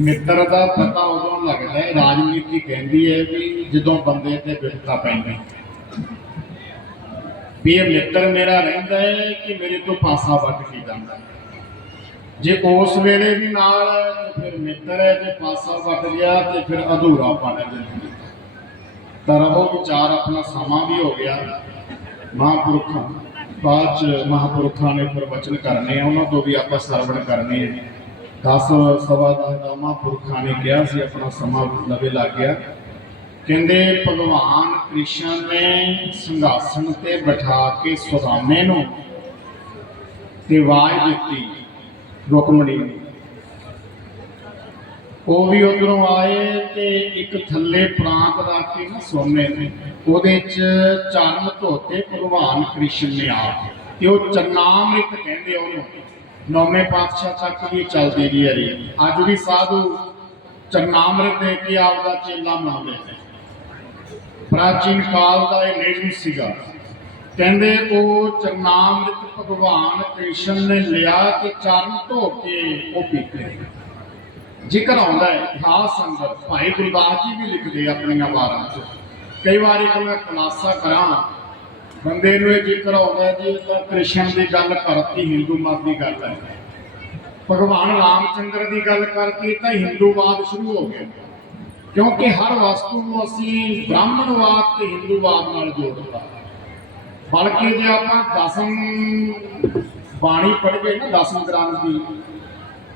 ਮਿੱਤਰ ਦਾ ਪਤਾ ਉਦੋਂ ਲੱਗਦਾ ਹੈ, ਰਾਜਨੀਤੀ ਕਹਿੰਦੀ ਹੈ ਵੀ ਜਦੋਂ ਬੰਦੇ ਤੇ ਵਿਪਤਾ ਪੈਂਦੀ। ਵੀ ਇਹ ਮਿੱਤਰ ਮੇਰਾ ਰਹਿੰਦਾ ਹੈ ਕਿ ਮੇਰੇ ਤੋਂ ਪਾਸਾ ਵੱਟ ਕੇ ਜਾਂਦਾ ਹੈ। ਜੇ ਉਸ ਵੇਲੇ ਵੀ ਨਾਲ ਫਿਰ ਮਿੱਤਰ ਹੈ, ਜੇ ਪਾਸਾ ਵੱਟ ਗਿਆ ਤੇ ਫਿਰ ਅਧੂਰਾ ਬਣ ਜ਼ਿੰਦਗੀ ਤਾਂ ਰਹੋ ਵਿਚਾਰ ਆਪਣਾ ਸਮਾਂ ਵੀ ਹੋ ਗਿਆ। ਮਹਾਂਪੁਰਖਾਂ, ਬਾਅਦ ਚ ਮਹਾਂਪੁਰਖਾਂ ਨੇ ਪ੍ਰਵਚਨ ਕਰਨੇ ਆ, ਉਹਨਾਂ ਤੋਂ ਵੀ ਆਪਾਂ ਸਰਵਣ ਕਰਨੇ ਆ। ਦਸ ਸਵਾ ਦਸ ਦਾ ਪੁਰਖਾਂ ਨੇ ਕਿਹਾ ਸੀ, ਆਪਣਾ ਸਮਾਂ ਲਵੇ ਲੱਗ ਗਿਆ। ਕਹਿੰਦੇ, ਭਗਵਾਨ ਕ੍ਰਿਸ਼ਨ ਨੇ ਸਿੰਘਾਸਣ ਤੇ ਬਿਠਾ ਕੇ ਸੁਦਾਮੇ ਨੂੰ ਤੇ ਆਵਾਜ਼ ਦਿੱਤੀ, ਰੁਕਮਣੀ ਨੂੰ। ਉਹ ਵੀ ਉਧਰੋਂ ਆਏ ਤੇ ਇੱਕ ਥੱਲੇ ਪ੍ਰਾਂਤ ਰੱਖ ਕੇ ਨਾ ਸੋਨੇ ਤੇ ਉਹਦੇ ਚ ਚਰਨ ਧੋਤੇ ਭਗਵਾਨ ਕ੍ਰਿਸ਼ਨ ਨੇ ਆਪ ਤੇ ਉਹ ਚਰਨਾਮ੍ਰਿਤ ਕਹਿੰਦੇ ਉਹਨੂੰ। ਨੌਵੇਂ ਪਾਤਸ਼ਾਹ ਤੱਕ ਵੀ ਚੱਲਦੀ ਰਹੀ ਹੈ। ਅੱਜ ਵੀ ਸਾਧੂ ਚਰਨਾਮ੍ਰਿਤ ਦੇ ਕੇ ਆਪਦਾ ਚੇਲਾ ਬਣਾਉਂਦੇ ਨੇ। ਪ੍ਰਾਚੀਨ ਕਾਲ ਦਾ ਇਹ ਨਿਯਮ ਸੀਗਾ। ਕਹਿੰਦੇ ਉਹ ਚਰਨਾਮ੍ਰਿਤ ਭਗਵਾਨ ਕ੍ਰਿਸ਼ਨ ਨੇ ਲਿਆ ਤੇ ਚਰਨ ਧੋ ਕੇ ਉਹ ਪੀਤੇ। ਜ਼ਿਕਰ ਆਉਂਦਾ ਹੈ, ਇਤਿਹਾਸ ਅੰਦਰ ਭਾਈ ਗੁਰਦਾਸ ਜੀ ਵੀ ਲਿਖਦੇ ਆਪਣੀਆਂ ਵਾਰਾਂ 'ਚ। ਕਈ ਵਾਰੀ ਕਿ ਮੈਂ ਖੁਲਾਸਾ ਕਰਾਂ ਬੰਦੇ ਨੂੰ ਇਹ ਜ਼ਿਕਰ ਆਉਂਦਾ ਜੀ ਤਾਂ ਕ੍ਰਿਸ਼ਨ ਦੀ ਗੱਲ ਕਰਤੀ, ਹਿੰਦੂ ਮਤ ਦੀ ਗੱਲ ਹੈ। ਭਗਵਾਨ ਰਾਮਚੰਦਰ ਦੀ ਗੱਲ ਕਰਤੀ ਤਾਂ ਹਿੰਦੂਵਾਦ ਸ਼ੁਰੂ ਹੋ ਗਿਆ। ਕਿਉਂਕਿ ਹਰ ਵਸਤੂ ਨੂੰ ਅਸੀਂ ਬ੍ਰਾਹਮਣਵਾਦ ਤੇ ਹਿੰਦੂਵਾਦ ਨਾਲ ਜੋੜਦਾ ਬਲਕਿ ਜੇ ਆਪਾਂ ਦਸਮ ਬਾਣੀ ਪੜ੍ਹਗੇ ਨਾ, ਦਸਮ ਗ੍ਰੰਥ ਦੀ,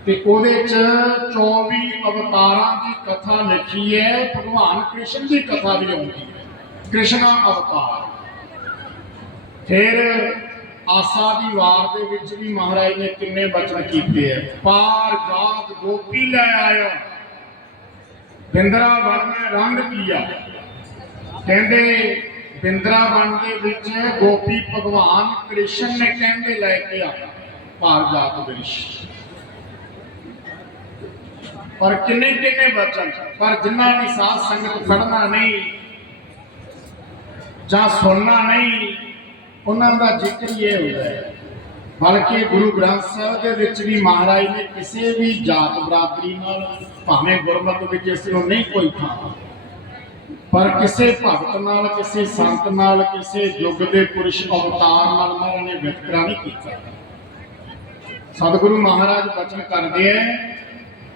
ਤੇ ਉਹਦੇ ਚ 24 ਅਵਤਾਰਾਂ ਦੀ ਕਥਾ ਲਿਖੀ ਹੈ, ਭਗਵਾਨ ਕ੍ਰਿਸ਼ਨ ਦੀ ਕਥਾ ਵੀ ਆਉਂਦੀ ਹੈ। ਕ੍ਰਿਸ਼ਨਾ ਅਵਤਾਰ। ਫਿਰ ਆਸਾ ਦੀ ਵਾਰ ਦੇ ਵਿੱਚ ਵੀ ਮਹਾਰਾਜ ਨੇ ਕਿੰਨੇ ਬਚਨ ਕੀਤੇ ਹੈ ਪਾਰ ਜਾਤ ਗੋਪੀ ਲੈ ਆਇਆ ਬਿੰਦਰਾ ਬਣ ਨੇ ਰੰਗ ਕੀਆ। ਕਹਿੰਦੇ ਬਿੰਦਰਾ ਬਣ ਦੇ ਵਿੱਚ ਗੋਪੀ ਭਗਵਾਨ ਕ੍ਰਿਸ਼ਨ ਨੇ ਕਹਿੰਦੇ ਲੈ ਕੇ ਆ। ਪਾਰ ਜਾਤ ਵਿਸ਼ ਪਰ ਕਿੰਨੇ ਕਿੰਨੇ ਬਚਨ? ਪਰ ਜਿਨ੍ਹਾਂ ਨੇ ਸਾਧ ਸੰਗਤ ਫੜਨਾ ਨਹੀਂ ਜਾਂ ਸੁਣਨਾ ਨਹੀਂ ਉਹਨਾਂ ਦਾ ਜ਼ਿਕਰ ਇਹ ਹੁੰਦਾ ਹੈ, ਬਲਕਿ ਗੁਰੂ ਗ੍ਰੰਥ ਸਾਹਿਬ ਦੇ ਵਿੱਚ ਵੀ ਮਹਾਰਾਜ ਨੇ ਕਿਸੇ ਵੀ ਜਾਤ ਬਰਾਦਰੀ ਨਾਲ ਭਾਵੇਂ ਗੁਰਮਤ ਵਿੱਚ ਇਸ ਨੂੰ ਨਹੀਂ ਕੋਈ ਥਾਂ ਪਰ ਕਿਸੇ ਭਗਤ ਨਾਲ, ਕਿਸੇ ਸੰਤ ਨਾਲ, ਕਿਸੇ ਯੁੱਗ ਦੇ ਪੁਰਸ਼ ਅਵਤਾਰ ਨਾਲ ਉਹਨਾਂ ਨੇ ਵਿਤਕਰਾ ਨਹੀਂ ਕੀਤਾ। ਸਤਿਗੁਰੂ ਮਹਾਰਾਜ ਬਚਨ ਕਰਦੇ ਐ,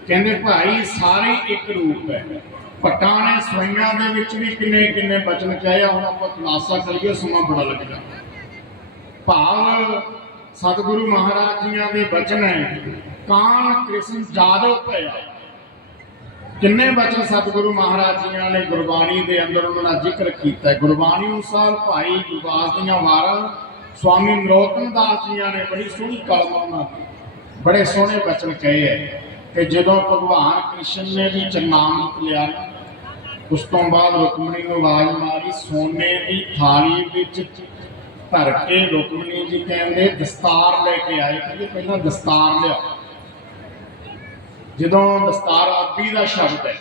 ਕਹਿੰਦੇ ਭਾਈ ਸਾਰੇ ਇੱਕ ਰੂਪ ਹੈ। ਭੱਟਾਂ ਨੇ ਸਵਈਆਂ ਦੇ ਵਿੱਚ ਵੀ ਕਿੰਨੇ ਕਿੰਨੇ ਬਚਨ ਕਹੇ ਹੁਣ ਆਪਾਂ ਖੁਲਾਸਾ ਕਰੀਏ, ਸਮਾਂ ਬੜਾ ਲੱਗਦਾ। ਭਾਵ ਸਤਿਗੁਰੂ ਮਹਾਰਾਜ ਜੀਆਂ ਦੇ ਬਚਨ ਹੈ ਕਾਨ ਕ੍ਰਿਸ਼ਨ ਜਾਦਵ ਭਇਆ। ਕਿੰਨੇ ਬਚਨ ਸਤਿਗੁਰੂ ਮਹਾਰਾਜ ਜੀਆਂ ਨੇ ਗੁਰਬਾਣੀ ਦੇ ਅੰਦਰ ਉਹਨਾਂ ਦਾ ਜ਼ਿਕਰ ਕੀਤਾ ਹੈ। ਗੁਰਬਾਣੀ ਅਨੁਸਾਰ ਭਾਈ ਗੁਰਦਾਸ ਦੀਆਂ ਵਾਰਾਂ ਸਵਾਮੀ ਨਰੋਤਮ ਦਾਸ ਜੀਆਂ ਨੇ ਬੜੀ ਸੋਹਣੀ ਕਲਮ ਉਹਨਾਂ ਦੀ ਬੜੇ ਸੋਹਣੇ ਬਚਨ ਕਹੇ ਹੈ। ਕਿ ਜਦੋਂ ਭਗਵਾਨ ਕ੍ਰਿਸ਼ਨ ਨੇ ਵੀ ਚਰਨਾਮ੍ਰਿਤ ਲਿਆ ਉਸ ਤੋਂ ਬਾਅਦ ਰੁਕਮਣੀ ਨੂੰ ਆਵਾਜ਼ ਮਾਰੀ, ਸੋਨੇ ਦੀ ਥਾਲੀ ਵਿੱਚ ਭਰ ਕੇ ਰੁਕਮਣੀ ਜੀ ਕਹਿੰਦੇ ਦਸਤਾਰ ਲੈ ਕੇ ਆਏ, ਕਹਿੰਦੇ ਪਹਿਲਾਂ ਦਸਤਾਰ ਲਿਆ। ਜਦੋਂ ਦਸਤਾਰ ਆਬੀ ਦਾ ਸ਼ਬਦ ਹੈ,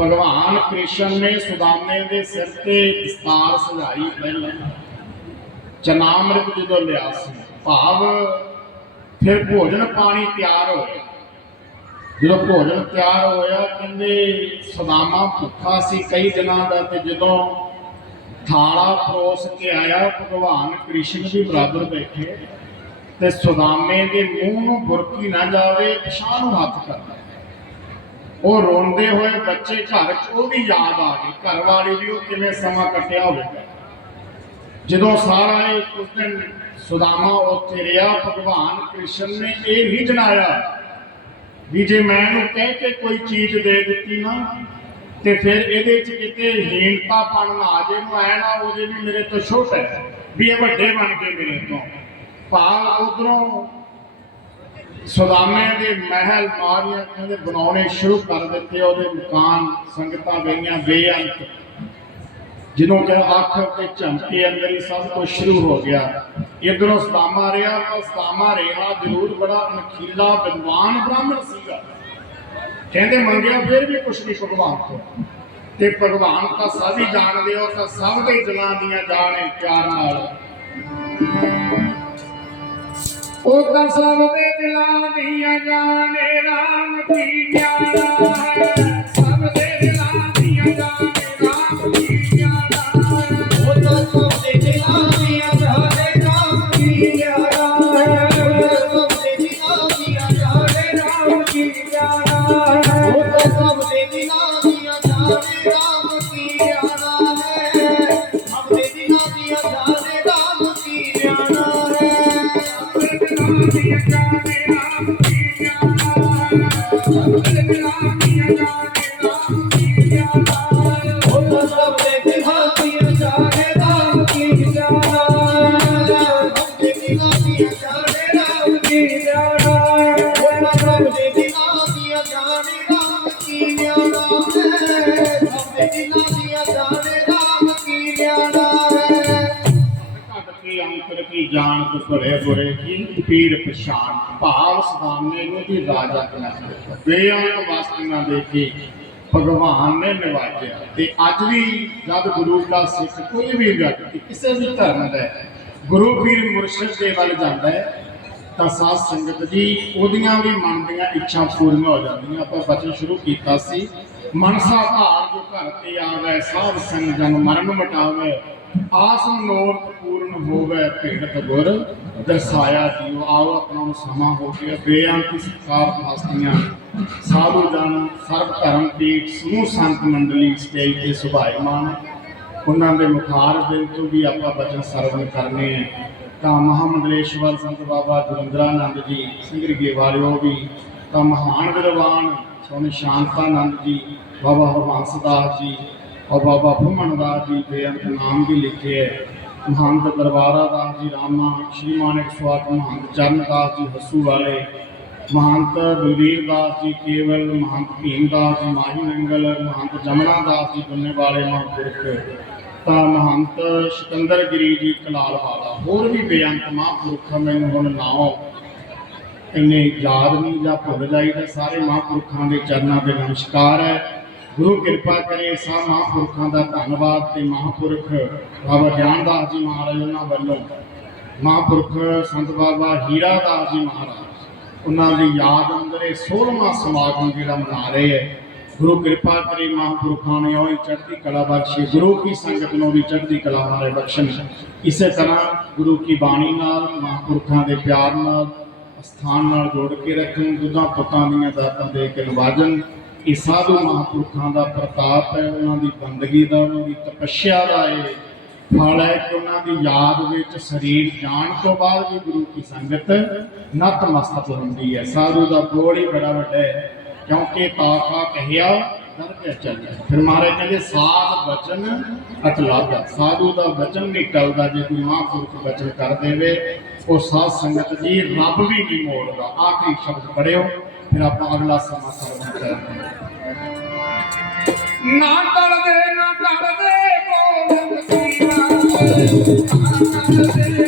ਭਗਵਾਨ ਕ੍ਰਿਸ਼ਨ ਨੇ ਸੁਦਾਮੇ ਦੇ ਸਿਰ ਤੇ ਦਸਤਾਰ ਸਜਾਈ ਪਹਿਲਾਂ। ਚਨਾਮ੍ਰਿਤ ਜਦੋਂ ਲਿਆ ਸੀ, ਭਾਵ ਫਿਰ ਭੋਜਨ ਪਾਣੀ ਤਿਆਰ ਹੋਇਆ। ਜਦੋਂ ਭੋਜਨ ਤਿਆਰ ਹੋਇਆ, ਕਹਿੰਦੇ ਸੁਦਾਮਾ ਭੁੱਖਾ ਸੀ ਕਈ ਦਿਨਾਂ ਦਾ ਤੇ ਜਦੋਂ ਥਾਲਾ ਪਰੋਸ ਕੇ ਆਇਆ ਭਗਵਾਨ ਕ੍ਰਿਸ਼ਨ ਵੀ ਬਰਾਬਰ ਬੈਠੇ ਤੇ ਸੁਦਾਮੇ ਦੇ ਮੂੰਹ ਨੂੰ ਬੁਰਕੀ ਨਾ ਜਾਵੇ, ਪਛਾਣ ਨੂੰ ਹੱਥ ਕਰਦਾ। ਉਹ ਰੋਂਦੇ ਹੋਏ ਬੱਚੇ ਘਰ ਚ ਉਹਦੀ ਯਾਦ ਆ ਗਈ ਘਰ ਵਾਲੀ ਵੀ ਉਹ ਕਿਵੇਂ ਸਮਾਂ ਕੱਟਿਆ ਹੋਵੇਗਾ। ਜਦੋਂ ਸਾਰਾ ਇਹ ਉਸ ਦਿਨ ਸੁਦਾਮਾ ਉੱਥੇ ਰਿਹਾ, ਭਗਵਾਨ ਕ੍ਰਿਸ਼ਨ ਨੇ ਇਹ ਨਹੀਂ ਜਨਾਇਆ ਵੀ ਜੇ ਮੈਂ ਇਹਨੂੰ ਕਹਿ ਕੇ ਕੋਈ ਚੀਜ਼ ਦੇ ਦਿੱਤੀ ਨਾ ਤੇ ਫਿਰ ਇਹਦੇ ਚ ਕਿਤੇ ਹੀਨਤਾਪਣ ਨਾ ਆ ਜੇ ਨੂੰ ਐ ਨਾ ਹੋ ਜੇ ਵੀ ਮੇਰੇ ਤੋਂ ਛੋਟਾ ਹੈ, ਵੀ ਇਹ ਵੱਡੇ ਬਣ ਕੇ ਮੇਰੇ ਤੋਂ। ਭਾਵ ਉਧਰੋਂ ਸੁਦਾਮੇ ਦੇ ਮਹਿਲ ਮਾਰੀਆਂ, ਕਹਿੰਦੇ ਬਣਾਉਣੇ ਸ਼ੁਰੂ ਕਰ ਦਿੱਤੇ, ਉਹਦੇ ਮਕਾਨ ਸੰਗਤਾਂ ਗਈਆਂ ਬੇਅੰਤ। ਜਦੋਂ ਕਿ ਅੱਖ ਤੇ ਝਮਕੇ ਅੰਦਰ ਹੀ ਸਭ ਕੁਝ ਸ਼ੁਰੂ ਹੋ ਗਿਆ। ਇਧਰੋਂ ਸਦਾਮਾ ਰਿਹਾ, ਤਾਂ ਸਦਾਮਾ ਰਿਹਾ ਜ਼ਰੂਰ ਬੜਾ ਨਖੀਲਾ ਵਿਦਵਾਨ ਬ੍ਰਾਹਮਣ ਸੀਗਾ। ਕਹਿੰਦੇ ਮੰਗਿਆ ਫਿਰ ਵੀ ਕੁਛ ਨਹੀਂ ਭਗਵਾਨ ਤੋਂ। ਤੇ ਭਗਵਾਨ ਤਾਂ ਸਭ ਹੀ ਜਾਣਦੇ ਹੋ, ਤਾਂ ਸਭ ਦੇ ਦਿਲਾਂ ਦੀਆਂ ਜਾਣੇ ਪਿਆਰ ਨਾਲ। ਉਹ ਤਾਂ ਸਭ ਦੇ ਦਿਲਾਂ ਦੀਆਂ ਜਾਣੇ ਰਾਮ ਕੀ ਪਿਆਰਾ ਹੈ। ਅੰਤਰ ਕੀ ਭਰੇ ਬੁਰੇ ਕੀ ਪੀਰ ਪਛਾਣ? ਭਾਵ ਸਦਾਮੇ ਨੂੰ ਵੀ ਰਾਜਾ ਕਨਾ ਬੇਅੰਤ ਵਸਤੂਆਂ ਦੇ ਕੇ ਭਗਵਾਨ ਨੇ ਨਿਵਾਜਿਆ। ਤੇ ਅੱਜ ਵੀ ਜਦ ਗੁਰੂ ਦਾ ਸਿੱਖ ਕੋਈ ਵੀ ਵਿਅਕਤੀ ਕਿਸੇ ਵੀ ਧਰਮ ਦਾ ਗੁਰੂ ਪੀਰ ਮੁਰਸ਼ਿਦ ਦੇ ਵੱਲ ਜਾਂਦਾ ਹੈ, ਤਾਂ ਸਾਧ ਸੰਗਤ ਜੀ ਉਹਦੀਆਂ ਵੀ ਮਨ ਦੀਆਂ ਇੱਛਾ ਪੂਰੀਆਂ ਹੋ ਜਾਂਦੀਆਂ। ਆਪਾਂ ਬਚਨ ਸ਼ੁਰੂ ਕੀਤਾ ਸੀ, ਮਨਸਾ ਧਾਰ ਜੋ ਘਰ ਤੇ ਆਵੇ ਸਾਧ ਸੰਗ ਜਨ ਮਰਨ ਮਟਾਵੇ। ਆਸ ਮਨੋਰਥ ਪੂਰਨ ਹੋਵੇ ਭੇਟਤ ਗੁਰ ਦਰਸਾਇਆ ਜੀਓ ਆਓ ਆਪਣਾ ਨੂੰ ਸਮਾਂ ਹੋ ਗਿਆ। ਬੇਅੰਤ ਸਤਕਾਰ ਹਸਤੀਆਂ ਸਾਧੂ ਜਨ, ਸਰਬ ਧਰਮ ਪੀਠ, ਸਮੂਹ ਸੰਤ ਮੰਡਲੀ, ਸਟੇਜ ਤੇ ਸੁਭਾਇਮਾਨ ਉਹਨਾਂ ਦੇ ਮੁਖਾਰ ਬਿੰਦ ਤੋਂ ਵੀ ਆਪਾਂ ਬਚਨ ਸਰਵਣ ਕਰਨੇ ਹੈ ਤਾਂ ਮਹਾਮੰਡਲੇਸ਼ਵਰ ਸੰਤ ਬਾਬਾ ਜੁਗੰਦਰਾਨੰਦ ਜੀ ਸਿੰਘਰਗੇ ਵਾਲਿਓ ਵੀ, ਤਾਂ ਮਹਾਨ ਵਿਦਵਾਨ ਸੋਨੇ ਸ਼ਾਂਤਾਨੰਦ ਜੀ, ਬਾਬਾ ਹਰਵੰਸ ਦਾਸ ਜੀ ਔਰ ਬਾਬਾ ਫੁੰਮਣ ਦਾਸ ਜੀ ਦੇ ਅੰਤ ਨਾਮ ਵੀ ਲਿਖੇ ਹੈ। ਮਹੰਤ ਦਰਬਾਰਾ ਦਾਸ ਜੀ, ਰਾਮਾ ਸ਼੍ਰੀ ਮਾਨਕ ਸਵਾਤ, ਮਹੰਤ ਚਰਨ ਦਾਸ ਜੀ ਹੱਸੂ ਵਾਲੇ, ਮਹੰਤ ਬਲਵੀਰ ਦਾਸ ਜੀ ਕੇਵਲ, ਮਹੰਤ ਭੀਮ ਦਾਸ ਜੀ ਮਾਹੀ ਨੰਗਲ ਮਹੰਤ ਜਮਨਾ ਦਾਸ ਜੀ ਦੁੰਨੇ ਵਾਲੇ ਮਹਾਂਪੁਰਖ ਤਾਂ ਮਹੰਤ ਸਿਕੰਦਰ ਗਿਰੀ ਜੀ ਕਲਾਲ ਵਾਲਾ। ਹੋਰ ਵੀ ਬੇਅੰਤ ਮਹਾਂਪੁਰਖ ਮੈਨੂੰ ਹੁਣ ਨਾਮ ਇੰਨੇ ਯਾਦ ਨਹੀਂ ਜਾਂ ਭੁੱਲ ਜਾਈਦਾ, ਸਾਰੇ ਮਹਾਂਪੁਰਖਾਂ ਦੇ ਚਰਨਾਂ ਦੇ ਨਮਸਕਾਰ ਹੈ। ਗੁਰੂ ਕਿਰਪਾ ਕਰੇ, ਸਭ ਮਹਾਂਪੁਰਖਾਂ ਦਾ ਧੰਨਵਾਦ ਤੇ ਮਹਾਂਪੁਰਖ ਬਾਬਾ ਗਿਆਨਦਾਸ ਜੀ ਮਹਾਰਾਜ ਉਹਨਾਂ ਵੱਲੋਂ। ਮਹਾਂਪੁਰਖ ਸੰਤ ਬਾਬਾ ਹੀਰਾ ਦਾਸ ਜੀ ਮਹਾਰਾਜ, ਉਹਨਾਂ ਦੀ ਯਾਦ ਅੰਦਰ ਇਹ 16ਵਾਂ ਸਮਾਗਮ ਜਿਹੜਾ ਮਨਾ ਰਹੇ ਹੈ। ਗੁਰੂ ਕਿਰਪਾ ਕਰੇ ਮਹਾਂਪੁਰਖਾਂ ਨੇ ਉਹ ਚੜ੍ਹਦੀ ਕਲਾ ਬਖਸ਼ੇ, ਗੁਰੂ ਕੀ ਸੰਗਤ ਨੂੰ ਵੀ ਚੜ੍ਹਦੀ ਕਲਾ ਮਾਰੇ ਬਖਸ਼ਣ। ਇਸੇ ਤਰ੍ਹਾਂ ਗੁਰੂ ਕੀ ਬਾਣੀ ਨਾਲ, ਮਹਾਂਪੁਰਖਾਂ ਦੇ ਪਿਆਰ ਨਾਲ ਸਥਾਨ ਨਾਲ ਜੋੜ ਕੇ ਰੱਖਣ, ਦੁੱਧਾਂ ਪੁੱਤਾਂ ਦੀਆਂ ਦਾਤਾਂ ਦੇ ਕੇ ਨਿਵਾਜਨ ਕਿ ਸਾਧੂ ਮਹਾਂਪੁਰਖਾਂ ਦਾ ਪ੍ਰਤਾਪ ਹੈ, ਉਹਨਾਂ ਦੀ ਬੰਦਗੀ ਦਾ, ਉਹਨਾਂ ਦੀ ਤਪੱਸਿਆ ਦਾ ਇਹ ਫਲ ਹੈ ਕਿ ਉਹਨਾਂ ਦੀ ਯਾਦ ਵਿੱਚ ਸਰੀਰ ਜਾਣ ਤੋਂ ਬਾਅਦ ਵੀ ਗੁਰੂ ਕੀ ਸੰਗਤ ਨਤਮਸਤਕ ਹੁੰਦੀ ਹੈ। ਸਾਧੂ ਦਾ ਬੋਲ ਹੀ ਬੜਾ ਵੱਡਾ ਹੈ, ਕਿਉਂਕਿ ਤਾਕਾ ਕਹਿਆ, ਦਰ ਕੇ ਚੱਲਿਆ ਫਿਰ ਮਹਾਰਾਜ ਕਹਿੰਦੇ, ਸਾਧ ਬਚਨ ਅਟਲਾਦਾ ਸਾਧੂ ਦਾ ਬਚਨ ਨਹੀਂ ਟਲਦਾ, ਜੇ ਕੋਈ ਮਹਾਂਪੁਰਖ ਬਚਨ ਕਰ ਦੇਵੇ, ਉਹ ਸਾਧ ਸੰਗਤ ਜੀ ਰੱਬ ਵੀ ਨਹੀਂ ਮੋੜਦਾ। ਆਖਰੀ ਸ਼ਬਦ ਪੜਿਓ ਫਿਰ ਆਪਾਂ ਅਗਲਾ ਸਮਾਂ ਸਰਵਣ ਨਾ ਟਲਦੇ ਨਾ ਟਲਦੇ ਬੋਲ ਸੀਰਾ ਨਾ ਟਲਦੇ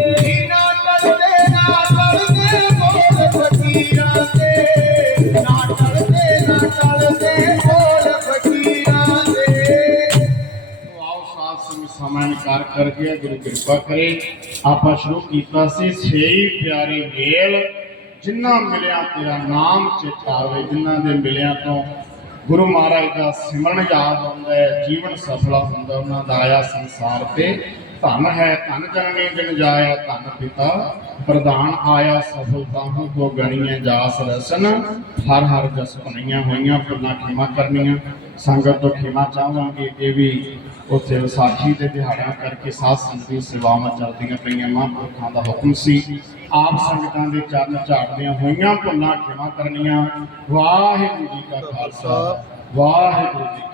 ਸਾਧ ਸੰਗ ਕਰ ਕਰਕੇ ਗੁਰੂ ਕਿਰਪਾ ਕਰੇ। ਆਪਾਂ ਸ਼ੁਰੂ ਕੀਤਾ ਸੀ ਛੇ ਪਿਆਰੇ ਵੇਲ ਜਿਨ੍ਹਾਂ ਮਿਲਿਆ ਤੇਰਾ ਨਾਮ ਚੇਤਾਵੇ ਜਿਨ੍ਹਾਂ ਦੇ ਮਿਲਿਆ ਤੋਂ ਗੁਰੂ ਮਹਾਰਾਜ ਦਾ ਸਿਮਰਨ ਯਾਦ ਆਉਂਦਾ ਹੈ, ਜੀਵਨ ਸਫਲਾ ਹੁੰਦਾ, ਉਹਨਾਂ ਦਾ ਆਇਆ ਸੰਸਾਰ ਤੇ। ਧਨ ਹੈ, ਧਨ ਜਨਨੀ ਬਿਨ ਜਾਇਆ ਧਨ ਪਿਤਾ ਪ੍ਰਦਾਨ ਆਇਆ ਸਫਲਤਾ ਹੂੰ ਕੋ ਗਣੀਆਂ ਜਾਸ ਰਸਨ। ਹਰ ਹਰ ਜਸ ਬਣੀਆਂ ਹੋਈਆਂ ਪੁਰਨਾ ਖਿਮਾ ਕਰਨੀਆਂ। ਸੰਗਤ ਤੋਂ ਖਿਮਾ ਚਾਹਾਂਗੇ ਕਿ ਵੀ ਉੱਥੇ ਵਿਸਾਖੀ ਦੇ ਦਿਹਾੜਿਆਂ ਕਰਕੇ ਸਾਧ ਸੰਗਤ ਦੀ ਸੇਵਾਵਾਂ ਚੱਲਦੀਆਂ ਪਈਆਂ। ਮਹਾਂਪੁਰਖਾਂ ਦਾ ਹੁਕਮ ਸੀ, ਆਪ ਸੰਗਤਾਂ ਦੇ ਚਰਨ ਝਾੜਦੀਆਂ ਹੋਈਆਂ, ਭੁੱਲਾਂ ਖਿਮਾ ਕਰਨੀਆਂ। ਵਾਹਿਗੁਰੂ ਜੀ ਕਾ ਖਾਲਸਾ, ਵਾਹਿਗੁਰੂ ਜੀ